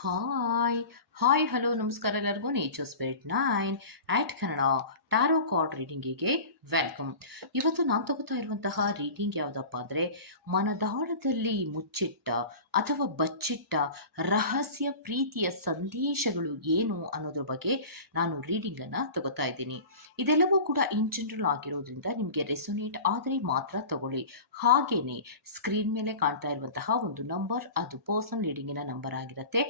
Hi hi hello ನಮಸ್ಕಾರ ಎಲ್ಲರಿಗೂ nature spirit nine eight Kannada tarot card ರೀಡಿಂಗಿಗೆ welcome ಇವತ್ತು ನಾನು ತಗೋತಾ ಇರುವಂತಹ ರೀಡಿಂಗ್ ಯಾವುದಪ್ಪ ಅಂದರೆ ಮನದಾಳದಲ್ಲಿ ಮುಚ್ಚಿಟ್ಟ ಅಥವಾ ಬಚ್ಚಿಟ್ಟ ರಹಸ್ಯ ಪ್ರೀತಿಯ ಸಂದೇಶಗಳು ಏನು ಅನ್ನೋದ್ರ ಬಗ್ಗೆ ನಾನು ರೀಡಿಂಗನ್ನು ತಗೋತಾ ಇದ್ದೀನಿ. ಇದೆಲ್ಲವೂ ಕೂಡ ಇನ್ ಜನರಲ್ ಆಗಿರೋದ್ರಿಂದ ನಿಮಗೆ ರೆಸೊನೇಟ್ ಆದರೆ ಮಾತ್ರ ತಗೊಳ್ಳಿ. ಹಾಗೇನೆ ಸ್ಕ್ರೀನ್ ಮೇಲೆ ಕಾಣ್ತಾ ಇರುವಂತಹ ಒಂದು ನಂಬರ್ ಅದು ಪರ್ಸನಲ್ ರೀಡಿಂಗಿನ ನಂಬರ್ ಆಗಿರುತ್ತೆ.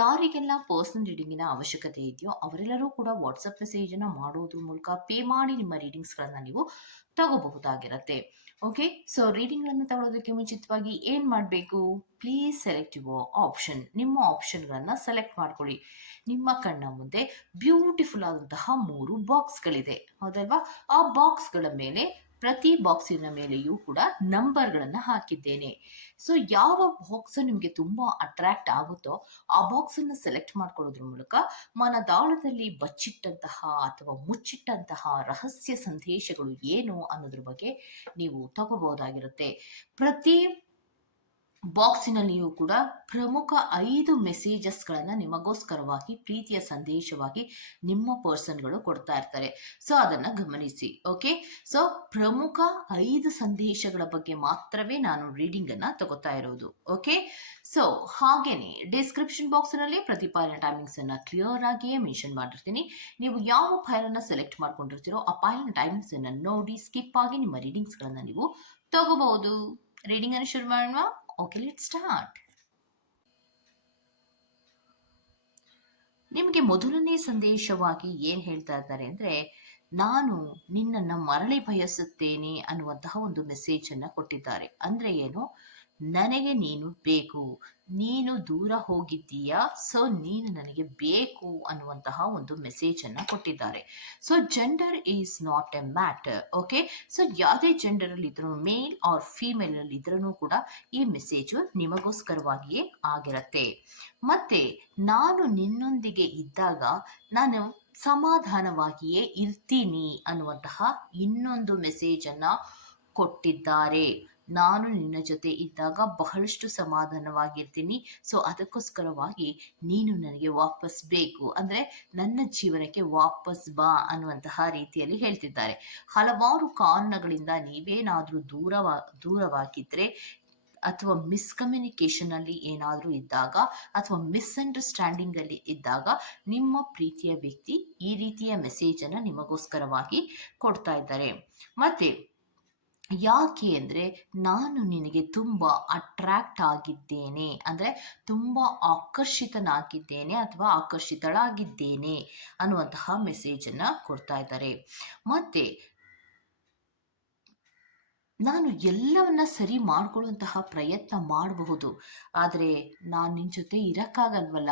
ಯಾರಿಗೆಲ್ಲ ಪರ್ಸನಲ್ ರೀಡಿಂಗಿನ ಅವಶ್ಯಕತೆ ಇದೆಯೋ ಅವರೆಲ್ಲರೂ ಕೂಡ ವಾಟ್ಸಪ್ ಮೆಸೇಜನ್ನು ಮಾಡೋದ್ರ ಮೂಲಕ ಪೇ ಮಾಡಿ ನಿಮ್ಮ ರೀಡಿಂಗ್ಸ್ಗಳನ್ನು ನೀವು ತಗೋಬಹುದಾಗಿರುತ್ತೆ. ಓಕೆ ಸೊ ರೀಡಿಂಗ್ಗಳನ್ನು ತಗೊಳ್ಳೋದಕ್ಕೆ ಮುಂಚಿತವಾಗಿ ಏನು ಮಾಡಬೇಕು? ಪ್ಲೀಸ್ ಸೆಲೆಕ್ಟ್ ಯುವರ್ ಆಪ್ಷನ್ ನಿಮ್ಮ ಆಪ್ಷನ್ಗಳನ್ನು ಸೆಲೆಕ್ಟ್ ಮಾಡ್ಕೊಳ್ಳಿ. ನಿಮ್ಮ ಕಣ್ಣ ಮುಂದೆ ಬ್ಯೂಟಿಫುಲ್ ಆದಂತಹ ಮೂರು ಬಾಕ್ಸ್ಗಳಿದೆ ಹೌದಲ್ವಾ? ಆ ಬಾಕ್ಸ್ಗಳ ಮೇಲೆ ಪ್ರತಿ ಬಾಕ್ಸಿನ ಮೇಲೆಯೂ ಕೂಡ ನಂಬರ್ಗಳನ್ನು ಹಾಕಿದ್ದೇನೆ. ಸೊ ಯಾವ ಬಾಕ್ಸ್ ನಿಮಗೆ ತುಂಬ ಅಟ್ರಾಕ್ಟ್ ಆಗುತ್ತೋ, ಆ ಬಾಕ್ಸನ್ನು ಸೆಲೆಕ್ಟ್ ಮಾಡ್ಕೊಳ್ಳೋದ್ರ ಮೂಲಕ ಮನದಾಳದಲ್ಲಿ ಬಚ್ಚಿಟ್ಟಂತಹ ಅಥವಾ ಮುಚ್ಚಿಟ್ಟಂತಹ ರಹಸ್ಯ ಸಂದೇಶಗಳು ಏನು ಅನ್ನೋದ್ರ ಬಗ್ಗೆ ನೀವು ತಗೋಬಹುದಾಗಿರುತ್ತೆ. ಪ್ರತಿ ಬಾಕ್ಸಿನಲ್ಲಿಯೂ ಕೂಡ ಪ್ರಮುಖ ಐದು ಮೆಸೇಜಸ್ಗಳನ್ನು ನಿಮಗೋಸ್ಕರವಾಗಿ, ಪ್ರೀತಿಯ ಸಂದೇಶವಾಗಿ ನಿಮ್ಮ ಪರ್ಸನ್ಗಳು ಕೊಡ್ತಾ ಇರ್ತಾರೆ. ಸೊ, ಅದನ್ನು ಗಮನಿಸಿ, ಓಕೆ? ಸೊ, ಪ್ರಮುಖ ಐದು ಸಂದೇಶಗಳ ಬಗ್ಗೆ ಮಾತ್ರವೇ ನಾನು ರೀಡಿಂಗನ್ನು ತಗೋತಾ ಇರೋದು, ಓಕೆ? ಸೊ, ಹಾಗೇನೆ, ಡಿಸ್ಕ್ರಿಪ್ಷನ್ ಬಾಕ್ಸ್ನಲ್ಲಿ ಪ್ರತಿ ಟೈಮಿಂಗ್ಸನ್ನು ಕ್ಲಿಯರ್ ಆಗಿಯೇ ಮೆನ್ಷನ್ ಮಾಡಿರ್ತೀನಿ. ನೀವು ಯಾವ ಫೈಲನ್ನು ಸೆಲೆಕ್ಟ್ ಮಾಡ್ಕೊಂಡಿರ್ತೀರೋ ಆ ಫೈಲಿನ ಟೈಮಿಂಗ್ಸನ್ನು ನೋಡಿ ಸ್ಕಿಪ್ ಆಗಿ ನಿಮ್ಮ ರೀಡಿಂಗ್ಸ್ಗಳನ್ನು ನೀವು ತಗೋಬಹುದು. ರೀಡಿಂಗನ್ನು ಶುರು ಮಾಡೋಣ. ಓಕೆ ಲೆಟ್ ಸ್ಟಾರ್ಟ್ ನಿಮಗೆ ಮೊದಲನೇ ಸಂದೇಶವಾಗಿ ಏನು ಹೇಳ್ತಾ ಇದ್ದಾರೆ ಅಂದರೆ, ನಾನು ನಿನ್ನನ್ನು ಮರಳಿ ಬಯಸುತ್ತೇನೆ ಅನ್ನುವಂತಹ ಒಂದು ಮೆಸೇಜನ್ನು ಕೊಟ್ಟಿದ್ದಾರೆ. ಅಂದರೆ ಏನು? ನನಗೆ ನೀನು ಬೇಕು. ನೀನು ದೂರ ಹೋಗಿದ್ದೀಯಾ? ಸೊ ನೀನು ನನಗೆ ಬೇಕು ಅನ್ನುವಂತಹ ಒಂದು ಮೆಸೇಜನ್ನು ಕೊಟ್ಟಿದ್ದಾರೆ. So gender is not a matter okay so ಯಾವುದೇ ಜೆಂಡರಲ್ಲಿ ಇದ್ರೂ ಮೇಲ್ ಆರ್ ಫೀಮೇಲಲ್ಲಿ ಇದ್ರೂ ಕೂಡ ಈ ಮೆಸೇಜು ನಿಮಗೋಸ್ಕರವಾಗಿಯೇ ಆಗಿರತ್ತೆ. ಮತ್ತೆ, ನಾನು ನಿನ್ನೊಂದಿಗೆ ಇದ್ದಾಗ ನಾನು ಸಮಾಧಾನವಾಗಿಯೇ ಇರ್ತೀನಿ ಅನ್ನುವಂತಹ ಇನ್ನೊಂದು ಮೆಸೇಜನ್ನು ಕೊಟ್ಟಿದ್ದಾರೆ. ನಾನು ನಿನ್ನ ಜೊತೆ ಇದ್ದಾಗ ಬಹಳಷ್ಟು ಸಮಾಧಾನವಾಗಿರ್ತೀನಿ. ಸೊ ಅದಕ್ಕೋಸ್ಕರವಾಗಿ ನೀನು ನನಗೆ ವಾಪಸ್ ಬೇಕು. ಅಂದರೆ ನನ್ನ ಜೀವನಕ್ಕೆ ವಾಪಸ್ ಬಾ ಅನ್ನುವಂತಹ ರೀತಿಯಲ್ಲಿ ಹೇಳ್ತಿದ್ದಾರೆ. ಹಲವಾರು ಕಾರಣಗಳಿಂದ ನೀವೇನಾದರೂ ದೂರವಾ ದೂರವಾಗಿದ್ದರೆ ಅಥವಾ ಮಿಸ್ಕಮ್ಯುನಿಕೇಷನಲ್ಲಿ ಏನಾದರೂ ಇದ್ದಾಗ ಅಥವಾ ಮಿಸ್ಅಂಡರ್ಸ್ಟ್ಯಾಂಡಿಂಗಲ್ಲಿ ಇದ್ದಾಗ ನಿಮ್ಮ ಪ್ರೀತಿಯ ವ್ಯಕ್ತಿ ಈ ರೀತಿಯ ಮೆಸೇಜನ್ನು ನಿಮಗೋಸ್ಕರವಾಗಿ ಕೊಡ್ತಾ ಇದ್ದಾರೆ. ಮತ್ತು ಯಾಕೆ ಅಂದರೆ ನಾನು ನಿನಗೆ ತುಂಬ ಅಟ್ರ್ಯಾಕ್ಟ್ ಆಗಿದ್ದೇನೆ. ಅಂದರೆ ತುಂಬ ಆಕರ್ಷಿತನಾಗಿದ್ದೇನೆ ಅಥವಾ ಆಕರ್ಷಿತಳಾಗಿದ್ದೇನೆ ಅನ್ನುವಂತಹ ಮೆಸೇಜನ್ನು ಕೊಡ್ತಾ ಇದ್ದಾರೆ. ಮತ್ತು ನಾನು ಎಲ್ಲವನ್ನ ಸರಿ ಮಾಡ್ಕೊಳ್ಳುವಂತಹ ಪ್ರಯತ್ನ ಮಾಡಬಹುದು. ಆದರೆ ನಾನು ನಿನ್ನ ಜೊತೆ ಇರೋಕ್ಕಾಗಲ್ವಲ್ಲ?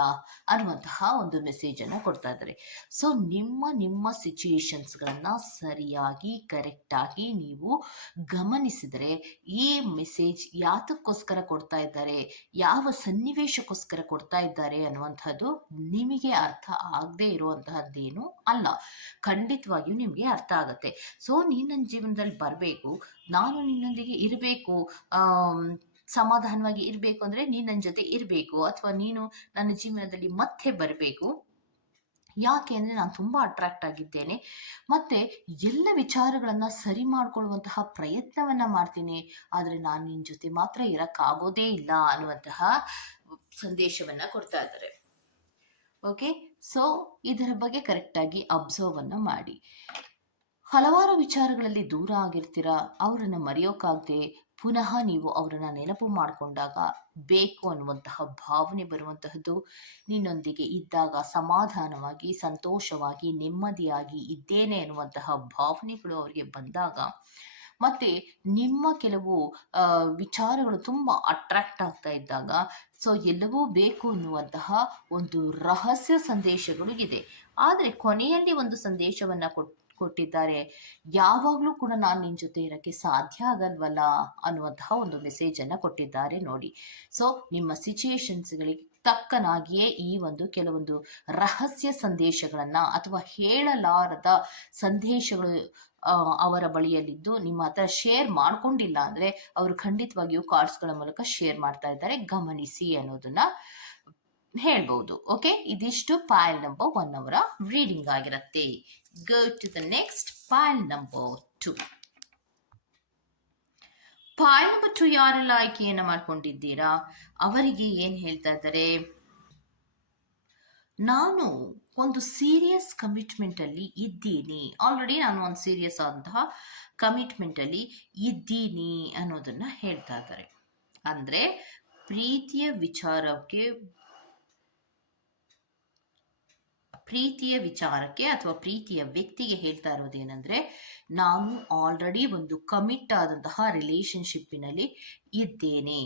ಅನ್ನುವಂತಹ ಒಂದು ಮೆಸೇಜನ್ನು ಕೊಡ್ತಾ ಇದ್ದಾರೆ. ಸೊ ನಿಮ್ಮ ನಿಮ್ಮ ಸಿಚುಯೇಷನ್ಸ್ಗಳನ್ನು ಸರಿಯಾಗಿ ಕರೆಕ್ಟಾಗಿ ನೀವು ಗಮನಿಸಿದರೆ, ಈ ಮೆಸೇಜ್ ಯಾತಕ್ಕೋಸ್ಕರ ಕೊಡ್ತಾ ಇದ್ದಾರೆ? ಯಾವ ಸನ್ನಿವೇಶಕ್ಕೋಸ್ಕರ ಕೊಡ್ತಾ ಇದ್ದಾರೆ? ಅನ್ನುವಂಥದ್ದು ನಿಮಗೆ ಅರ್ಥ ಆಗದೆ ಇರುವಂತಹದ್ದೇನು ಅಲ್ಲ. ಖಂಡಿತವಾಗಿಯೂ ನಿಮಗೆ ಅರ್ಥ ಆಗುತ್ತೆ. ಸೊ ನೀನು ನನ್ನ ಜೀವನದಲ್ಲಿ ಬರಬೇಕು. ನಾನು ನಿನ್ನೊಂದಿಗೆ ಇರಬೇಕು ಸಮಾಧಾನವಾಗಿ ಇರಬೇಕು ಅಂದರೆ ನೀನು ನನ್ನ ಜೊತೆ ಇರಬೇಕು ಅಥವಾ ನೀನು ನನ್ನ ಜೀವನದಲ್ಲಿ ಮತ್ತೆ ಬರಬೇಕು. ಯಾಕೆ ಅಂದರೆ ನಾನು ತುಂಬ ಅಟ್ರಾಕ್ಟ್ ಆಗಿದ್ದೇನೆ. ಮತ್ತು ಎಲ್ಲ ವಿಚಾರಗಳನ್ನು ಸರಿ ಮಾಡಿಕೊಳ್ಳುವಂತಹ ಪ್ರಯತ್ನವನ್ನು ಮಾಡ್ತೀನಿ. ಆದರೆ ನಾನು ನಿನ್ನ ಜೊತೆ ಮಾತ್ರ ಇರೋಕ್ಕಾಗೋದೇ ಇಲ್ಲ ಅನ್ನುವಂತಹ ಸಂದೇಶವನ್ನು ಕೊಡ್ತಾ ಇದ್ದಾರೆ. ಓಕೆ ಸೊ ಇದರ ಬಗ್ಗೆ ಕರೆಕ್ಟಾಗಿ ಅಬ್ಸರ್ವನ್ನು ಮಾಡಿ. ಹಲವಾರು ವಿಚಾರಗಳಲ್ಲಿ ದೂರ ಆಗಿರ್ತೀರ? ಅವರನ್ನು ಮರೆಯೋಕ್ಕಾಗದೆ ಪುನಃ ನೀವು ಅವರನ್ನು ನೆನಪು ಮಾಡಿಕೊಂಡಾಗ ಬೇಕು ಅನ್ನುವಂತಹ ಭಾವನೆ ಬರುವಂತಹದ್ದು ನಿನ್ನೊಂದಿಗೆ ಇದ್ದಾಗ ಸಮಾಧಾನವಾಗಿ, ಸಂತೋಷವಾಗಿ, ನೆಮ್ಮದಿಯಾಗಿ ಇದ್ದೇನೆ ಅನ್ನುವಂತಹ ಭಾವನೆಗಳು ಅವರಿಗೆ ಬಂದಾಗ ಮತ್ತೆ ನಿಮ್ಮ ಕೆಲವು ವಿಚಾರಗಳು ತುಂಬ ಅಟ್ರಾಕ್ಟ್ ಆಗ್ತಾ ಇದ್ದಾಗ ಸೊ ಎಲ್ಲವೂ ಬೇಕು ಅನ್ನುವಂತಹ ಒಂದು ರಹಸ್ಯ ಸಂದೇಶಗಳು ಇದೆ. ಆದರೆ ಕೊನೆಯಲ್ಲಿ ಒಂದು ಸಂದೇಶವನ್ನು ಕೊಟ್ಟು ಕೊಟ್ಟಿದ್ದಾರೆ. ಯಾವಾಗಲೂ ಕೂಡ ನಾನು ನಿನ್ನ ಜೊತೆ ಇರೋಕ್ಕೆ ಸಾಧ್ಯ ಆಗಲ್ವಲ್ಲ ಅನ್ನುವಂತಹ ಒಂದು ಮೆಸೇಜನ್ನು ಕೊಟ್ಟಿದ್ದಾರೆ ನೋಡಿ. ಸೊ ನಿಮ್ಮ ಸಿಚುಯೇಷನ್ಸ್ಗಳಿಗೆ ತಕ್ಕನಾಗಿಯೇ ಈ ಒಂದು ಕೆಲವೊಂದು ರಹಸ್ಯ ಸಂದೇಶಗಳನ್ನು ಅಥವಾ ಹೇಳಲಾರದ ಸಂದೇಶಗಳು ಅವರ ಬಳಿಯಲ್ಲಿದ್ದು ನಿಮ್ಮ ಹತ್ರ ಶೇರ್ ಮಾಡ್ಕೊಂಡಿಲ್ಲ ಅಂದರೆ ಅವರು ಖಂಡಿತವಾಗಿಯೂ ಕಾರ್ಡ್ಸ್ಗಳ ಮೂಲಕ ಶೇರ್ ಮಾಡ್ತಾ ಇದ್ದಾರೆ. ಗಮನಿಸಿ ಅನ್ನೋದನ್ನ. ಹೇಳ್ಬಹುದು ಓಕೆ ಇದಿಷ್ಟು ಪಾಯಲ್ ನಂಬರ್ ಒನ್ ಅವರ ರೀಡಿಂಗ್ ಆಗಿರುತ್ತೆ. Go to the next pile number two pile number two ಯಾರೆಲ್ಲ ಆಯ್ಕೆಯನ್ನು ಮಾಡ್ಕೊಂಡಿದ್ದೀರಾ? ಅವರಿಗೆ ಏನ್ ಹೇಳ್ತಾ ಇದ್ದಾರೆ? ನಾನು ಒಂದು ಸೀರಿಯಸ್ ಕಮಿಟ್ಮೆಂಟ್ ಅಲ್ಲಿ ಇದ್ದೀನಿ. ಆಲ್ರೆಡಿ ನಾನು ಒಂದು ಸೀರಿಯಸ್ ಆದಂತಹ ಕಮಿಟ್ಮೆಂಟ್ ಅಲ್ಲಿ ಇದ್ದೀನಿ ಅನ್ನೋದನ್ನ ಹೇಳ್ತಾ ಇದ್ದಾರೆ. ಅಂದ್ರೆ ಪ್ರೀತಿಯ ವಿಚಾರಕ್ಕೆ ಪ್ರೀತಿಯ ವಿಚಾರಕ್ಕೆ ಅಥವಾ ಪ್ರೀತಿಯ ವ್ಯಕ್ತಿಗೆ ಹೇಳ್ತಾ ಇರೋದೇನೆಂದ್ರೆ ನಾನು ಆಲ್ರೆಡಿ ಒಂದು ಕಮಿಟ್ ಆದಂತಹ ರಿಲೇಶನ್ಶಿಪ್ಪಿನಲ್ಲಿ ಇದ್ದೇನೆ.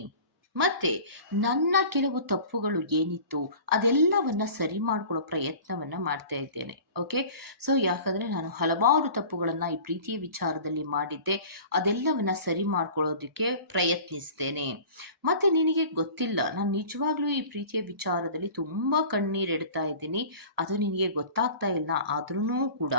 ಮತ್ತೆ ನನ್ನ ಕೆಲವು ತಪ್ಪುಗಳು ಏನಿತ್ತು ಅದೆಲ್ಲವನ್ನ ಸರಿ ಮಾಡ್ಕೊಳ್ಳೋ ಪ್ರಯತ್ನವನ್ನ ಮಾಡ್ತಾ ಇದ್ದೇನೆ ಓಕೆ ಸೊ ಯಾಕಂದ್ರೆ ನಾನು ಹಲವಾರು ತಪ್ಪುಗಳನ್ನ ಈ ಪ್ರೀತಿಯ ವಿಚಾರದಲ್ಲಿ ಮಾಡಿದ್ದೆ, ಅದೆಲ್ಲವನ್ನ ಸರಿ ಮಾಡ್ಕೊಳ್ಳೋದಕ್ಕೆ ಪ್ರಯತ್ನಿಸ್ತೇನೆ. ಮತ್ತೆ ನಿನಗೆ ಗೊತ್ತಿಲ್ಲ, ನಾನು ನಿಜವಾಗ್ಲೂ ಈ ಪ್ರೀತಿಯ ವಿಚಾರದಲ್ಲಿ ತುಂಬಾ ಕಣ್ಣೀರಿಡ್ತಾ ಇದ್ದೀನಿ, ಅದು ನಿನಗೆ ಗೊತ್ತಾಗ್ತಾ ಇಲ್ಲ ಆದ್ರೂ ಕೂಡ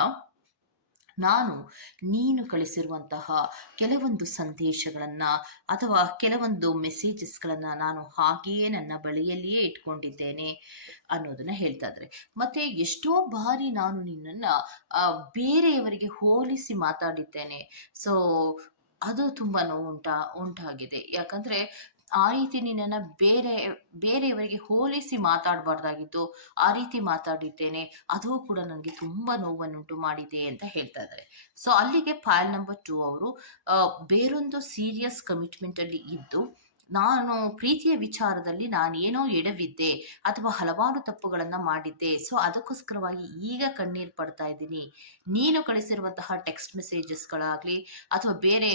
ನಾನು ನೀನು ಕಳಿಸಿರುವಂತಹ ಕೆಲವೊಂದು ಸಂದೇಶಗಳನ್ನು ಅಥವಾ ಕೆಲವೊಂದು ಮೆಸೇಜಸ್ಗಳನ್ನು ನಾನು ಹಾಗೆಯೇ ನನ್ನ ಬಳಿಯಲ್ಲಿಯೇ ಇಟ್ಕೊಂಡಿದ್ದೇನೆ ಅನ್ನೋದನ್ನ ಹೇಳ್ತಾ ಇದ್ರೆ ಮತ್ತೆ ಎಷ್ಟೋ ಬಾರಿ ನಾನು ನಿನ್ನನ್ನು ಬೇರೆಯವರಿಗೆ ಹೋಲಿಸಿ ಮಾತಾಡಿದ್ದೇನೆ. ಸೊ ಅದು ತುಂಬ ಉಂಟಾ, ಉಂಟಾಗಿದೆ. ಯಾಕಂದ್ರೆ ಆ ರೀತಿ ನಿನ್ನನ್ನು ಬೇರೆ, ಬೇರೆಯವರಿಗೆ ಹೋಲಿಸಿ ಮಾತಾಡಬಾರ್ದಾಗಿತ್ತು. ಆ ರೀತಿ ಮಾತಾಡಿದ್ದೇನೆ. ಅದು ಕೂಡ ನನಗೆ ತುಂಬ ನೋವನ್ನುಂಟು ಮಾಡಿದೆ ಅಂತ ಹೇಳ್ತಾ ಇದ್ದಾರೆ. ಸೊ ಅಲ್ಲಿಗೆ ಫೈಲ್ ನಂಬರ್ ಟೂ ಅವರು ಬೇರೊಂದು ಸೀರಿಯಸ್ ಕಮಿಟ್ಮೆಂಟ್ ಅಲ್ಲಿ ಇದ್ದು ನಾನು ಪ್ರೀತಿಯ ವಿಚಾರದಲ್ಲಿ ನಾನು ಏನೋ ಎಡವಿದ್ದೆ ಅಥವಾ ಹಲವಾರು ತಪ್ಪುಗಳನ್ನು ಮಾಡಿದ್ದೆ. ಸೊ ಅದಕ್ಕೋಸ್ಕರವಾಗಿ ಈಗ ಕಣ್ಣೀರು ಪಡ್ತಾ ಇದ್ದೀನಿ. ನೀನು ಕಳಿಸಿರುವಂತಹ ಟೆಕ್ಸ್ಟ್ ಮೆಸೇಜಸ್ಗಳಾಗಲಿ ಅಥವಾ ಬೇರೆ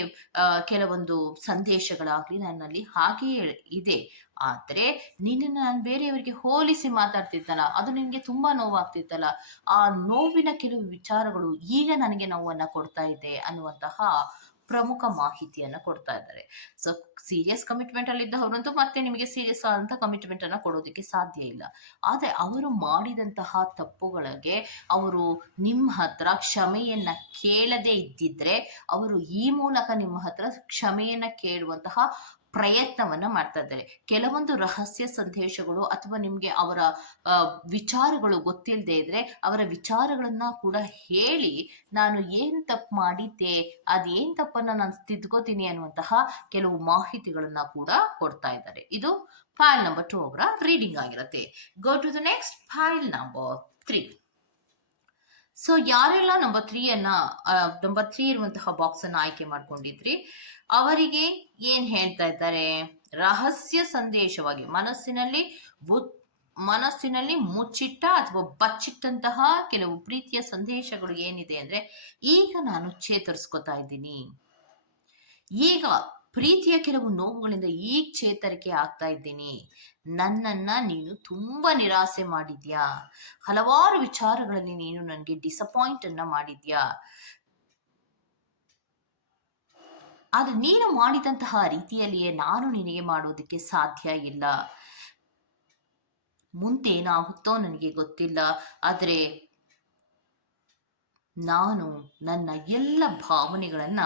ಕೆಲವೊಂದು ಸಂದೇಶಗಳಾಗಲಿ ನನ್ನಲ್ಲಿ ಹಾಗೆಯೇ ಇದೆ. ಆದರೆ ನಿನ್ನನ್ನು ನಾನು ಬೇರೆಯವರಿಗೆ ಹೋಲಿಸಿ ಮಾತಾಡ್ತಿದ್ದಲ್ಲ, ಅದು ನಿನಗೆ ತುಂಬ ನೋವಾಗ್ತಿತ್ತಲ್ಲ. ಆ ನೋವಿನ ಕೆಲವು ವಿಚಾರಗಳು ಈಗ ನನಗೆ ನೋವನ್ನು ಕೊಡ್ತಾ ಇದೆ ಅನ್ನುವಂತಹ ಪ್ರಮುಖ ಮಾಹಿತಿಯನ್ನ ಕೊಡ್ತಾ ಇದ್ದಾರೆ. ಸೊ ಸೀರಿಯಸ್ ಕಮಿಟ್ಮೆಂಟ್ ಅಲ್ಲಿ ಇದ್ದವರಂತೂ ಮತ್ತೆ ನಿಮಗೆ ಸೀರಿಯಸ್ ಆದಂತಹ ಕಮಿಟ್ಮೆಂಟ್ ಅನ್ನ ಕೊಡೋದಕ್ಕೆ ಸಾಧ್ಯ ಇಲ್ಲ. ಆದ್ರೆ ಅವರು ಮಾಡಿದಂತಹ ತಪ್ಪುಗಳಿಗೆ ಅವರು ನಿಮ್ಮ ಹತ್ರ ಕ್ಷಮೆಯನ್ನ ಕೇಳದೆ ಇದ್ದಿದ್ರೆ ಅವರು ಈ ಮೂಲಕ ನಿಮ್ಮ ಹತ್ರ ಕ್ಷಮೆಯನ್ನ ಕೇಳುವಂತಹ ಪ್ರಯತ್ನವನ್ನ ಮಾಡ್ತಾ ಇದ್ದಾರೆ. ಕೆಲವೊಂದು ರಹಸ್ಯ ಸಂದೇಶಗಳು ಅಥವಾ ನಿಮ್ಗೆ ಅವರ ವಿಚಾರಗಳು ಗೊತ್ತಿಲ್ಲದೆ ಇದ್ರೆ ಅವರ ವಿಚಾರಗಳನ್ನ ಕೂಡ ಹೇಳಿ ನಾನು ಏನ್ ತಪ್ಪು ಮಾಡಿದ್ದೆ ಅದೇನ್ ತಪ್ಪನ್ನ ನಾನು ತಿದ್ಕೋತೀನಿ ಅನ್ನುವಂತಹ ಕೆಲವು ಮಾಹಿತಿಗಳನ್ನ ಕೂಡ ಕೊಡ್ತಾ ಇದ್ದಾರೆ. ಇದು ಫೈಲ್ ನಂಬರ್ ಟು ಅವರ ರೀಡಿಂಗ್ ಆಗಿರುತ್ತೆ. Go to the next pile number three so ಯಾರೆಲ್ಲ ನಂಬರ್ ತ್ರೀಯನ್ನ ನಂಬರ್ ತ್ರೀ ಇರುವಂತಹ ಬಾಕ್ಸ್ ಅನ್ನ ಆಯ್ಕೆ ಮಾಡ್ಕೊಂಡಿದ್ರಿ, ಅವರಿಗೆ ಏನ್ ಹೇಳ್ತಾ ಇದ್ದಾರೆ? ರಹಸ್ಯ ಸಂದೇಶವಾಗಿ, ಮನಸ್ಸಿನಲ್ಲಿ ಮನಸ್ಸಿನಲ್ಲಿ ಮುಚ್ಚಿಟ್ಟ ಅಥವಾ ಬಚ್ಚಿಟ್ಟಂತಹ ಕೆಲವು ಪ್ರೀತಿಯ ಸಂದೇಶಗಳು ಏನಿದೆ ಅಂದ್ರೆ, ಈಗ ನಾನು ಚೇತರಿಸ್ಕೊತಾ ಇದ್ದೀನಿ. ಈಗ ಪ್ರೀತಿಯ ಕೆಲವು ನೋವುಗಳಿಂದ ಈಗ ಚೇತರಿಕೆ ಆಗ್ತಾ ಇದ್ದೀನಿ. ನನ್ನನ್ನ ನೀನು ತುಂಬಾ ನಿರಾಸೆ ಮಾಡಿದ್ಯಾ? ಹಲವಾರು ವಿಚಾರಗಳಲ್ಲಿ ನೀನು ನನಗೆ ಡಿಸಪಾಯಿಂಟ್ ಅನ್ನ ಮಾಡಿದ್ಯಾ? ಆದ್ರೆ ನೀನು ಮಾಡಿದಂತಹ ರೀತಿಯಲ್ಲಿಯೇ ನಾನು ನಿನಗೆ ಮಾಡೋದಕ್ಕೆ ಸಾಧ್ಯ ಇಲ್ಲ. ಮುಂದೆ ಏನಾಗುತ್ತೋ ನನಗೆ ಗೊತ್ತಿಲ್ಲ. ಆದ್ರೆ ನಾನು ನನ್ನ ಎಲ್ಲ ಭಾವನೆಗಳನ್ನ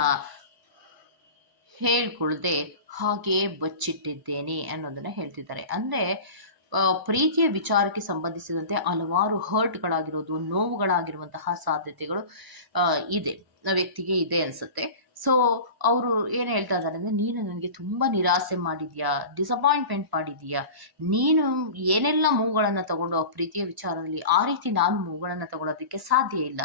ಹೇಳ್ಕೊಳ್ದೆ ಹಾಗೆ ಬಚ್ಚಿಟ್ಟಿದ್ದೇನೆ ಅನ್ನೋದನ್ನ ಹೇಳ್ತಿದ್ದಾರೆ. ಅಂದ್ರೆ ಪ್ರೀತಿಯ ವಿಚಾರಕ್ಕೆ ಸಂಬಂಧಿಸಿದಂತೆ ಹಲವಾರು ಹರ್ಟ್ಗಳಾಗಿರೋದು ನೋವುಗಳಾಗಿರುವಂತಹ ಸಾಧ್ಯತೆಗಳು ಇದೆ. ವ್ಯಕ್ತಿಗೆ ಇದೆ ಅನ್ಸುತ್ತೆ. ಸೊ ಅವರು ಏನು ಹೇಳ್ತಾ ಇದ್ದಾರೆ ಅಂದ್ರೆ, ನೀನು ನನಗೆ ತುಂಬಾ ನಿರಾಸೆ ಮಾಡಿದ್ಯಾ ಡಿಸಪಾಯಿಂಟ್ಮೆಂಟ್ ಮಾಡಿದ್ಯಾ? ನೀನು ಏನೆಲ್ಲ ಮೂಗಳನ್ನ ತಗೊಂಡು ಆ ಪ್ರೀತಿಯ ವಿಚಾರದಲ್ಲಿ ಆ ರೀತಿ ನಾನು ಮೂಗಳನ್ನ ತಗೊಳ್ಳೋದಕ್ಕೆ ಸಾಧ್ಯ ಇಲ್ಲ.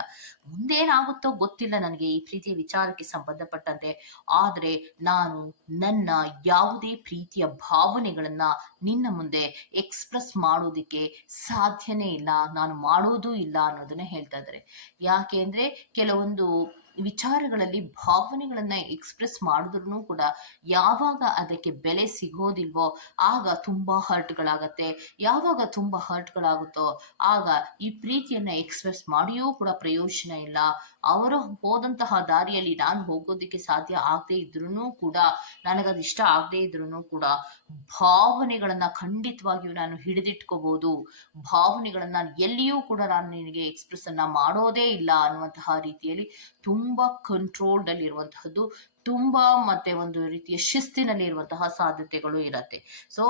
ಮುಂದೇನಾಗುತ್ತೋ ಗೊತ್ತಿಲ್ಲ ನನಗೆ ಈ ಪ್ರೀತಿಯ ವಿಚಾರಕ್ಕೆ ಸಂಬಂಧಪಟ್ಟಂತೆ. ಆದ್ರೆ ನಾನು ನನ್ನ ಯಾವುದೇ ಪ್ರೀತಿಯ ಭಾವನೆಗಳನ್ನ ನಿನ್ನ ಮುಂದೆ ಎಕ್ಸ್ಪ್ರೆಸ್ ಮಾಡೋದಕ್ಕೆ ಸಾಧ್ಯನೇ ಇಲ್ಲ. ನಾನು ಮಾಡೋದೂ ಇಲ್ಲ ಅನ್ನೋದನ್ನ ಹೇಳ್ತಾ ಇದ್ದಾರೆ. ಯಾಕೆ ಅಂದ್ರೆ, ಕೆಲವೊಂದು ವಿಚಾರಗಳಲ್ಲಿ ಭಾವನೆಗಳನ್ನ ಎಕ್ಸ್ಪ್ರೆಸ್ ಮಾಡಿದ್ರು ಕೂಡ ಯಾವಾಗ ಅದಕ್ಕೆ ಬೆಲೆ ಸಿಗೋದಿಲ್ವೋ ಆಗ ತುಂಬಾ ಹರ್ಟ್ಗಳಾಗತ್ತೆ ಯಾವಾಗ ತುಂಬಾ ಹರ್ಟ್ಗಳಾಗುತ್ತೋ ಆಗ ಈ ಪ್ರೀತಿಯನ್ನ ಎಕ್ಸ್ಪ್ರೆಸ್ ಮಾಡಿಯೂ ಕೂಡ ಪ್ರಯೋಜನ ಇಲ್ಲ. ಅವರು ಹೋದಂತಹ ದಾರಿಯಲ್ಲಿ ನಾನು ಹೋಗೋದಕ್ಕೆ ಸಾಧ್ಯ ಆಗದೆ ಇದ್ರೂ ಕೂಡ, ನನಗದು ಇಷ್ಟ ಆಗದೆ ಇದ್ರೂ ಕೂಡ ಭಾವನೆಗಳನ್ನ ಖಂಡಿತವಾಗಿಯೂ ನಾನು ಹಿಡಿದಿಟ್ಕೋಬಹುದು ಭಾವನೆಗಳನ್ನ ಎಲ್ಲಿಯೂ ಕೂಡ ನಾನು ನಿನಗೆ ಎಕ್ಸ್ಪ್ರೆಸ್ ಅನ್ನ ಮಾಡೋದೇ ಇಲ್ಲ ಅನ್ನುವಂತಹ ರೀತಿಯಲ್ಲಿ ತುಂಬ ತುಂಬ ಕಂಟ್ರೋಲ್ಡ್ ಇರುವಂತಹದ್ದು ತುಂಬ ಮತ್ತೆ ಒಂದು ರೀತಿಯ ಶಿಸ್ತಿನಲ್ಲಿ ಇರುವಂತಹ ಸಾಧ್ಯತೆಗಳು ಇರತ್ತೆ. ಸೊ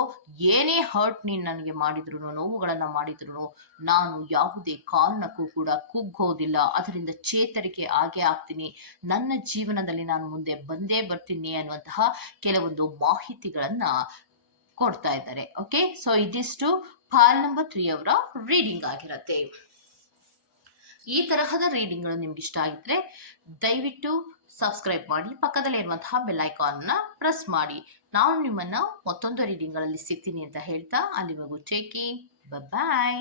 ಏನೇ ಹರ್ಟ್ ನೀನು ನನಗೆ ಮಾಡಿದ್ರು ನೋವುಗಳನ್ನು ಮಾಡಿದ್ರು ನಾನು ಯಾವುದೇ ಕಾರಣಕ್ಕೂ ಕೂಡ ಕುಗ್ಗೋದಿಲ್ಲ. ಅದರಿಂದ ಚೇತರಿಕೆ ಆಗೇ ಆಗ್ತೀನಿ. ನನ್ನ ಜೀವನದಲ್ಲಿ ನಾನು ಮುಂದೆ ಬಂದೇ ಬರ್ತೀನಿ ಅನ್ನುವಂತಹ ಕೆಲವೊಂದು ಮಾಹಿತಿಗಳನ್ನ ಕೊಡ್ತಾ ಇದ್ದಾರೆ. ಓಕೆ ಸೊ ಇದಿಷ್ಟು ಫಾಲ್ ನಂಬರ್ ತ್ರೀ ಅವರ ರೀಡಿಂಗ್ ಆಗಿರತ್ತೆ. ಈ ತರಹದ ರೀಡಿಂಗ್ಗಳು ನಿಮ್ಗೆ ಇಷ್ಟ ಆಗಿದ್ರೆ ದಯವಿಟ್ಟು ಸಬ್ಸ್ಕ್ರೈಬ್ ಮಾಡಿ, ಪಕ್ಕದಲ್ಲೇ ಇರುವಂತಹ ಬೆಲ್ ಐಕಾನ್ನ ಪ್ರೆಸ್ ಮಾಡಿ. ನಾನು ನಿಮ್ಮನ್ನ ಮತ್ತೊಂದು ರೀಡಿಂಗ್ಗಳಲ್ಲಿ ಸಿಗ್ತೀನಿ ಅಂತ ಹೇಳ್ತಾ ಅಲ್ಲಿವರೆಗೂ ಟೇಕ್ ಬಾಯ್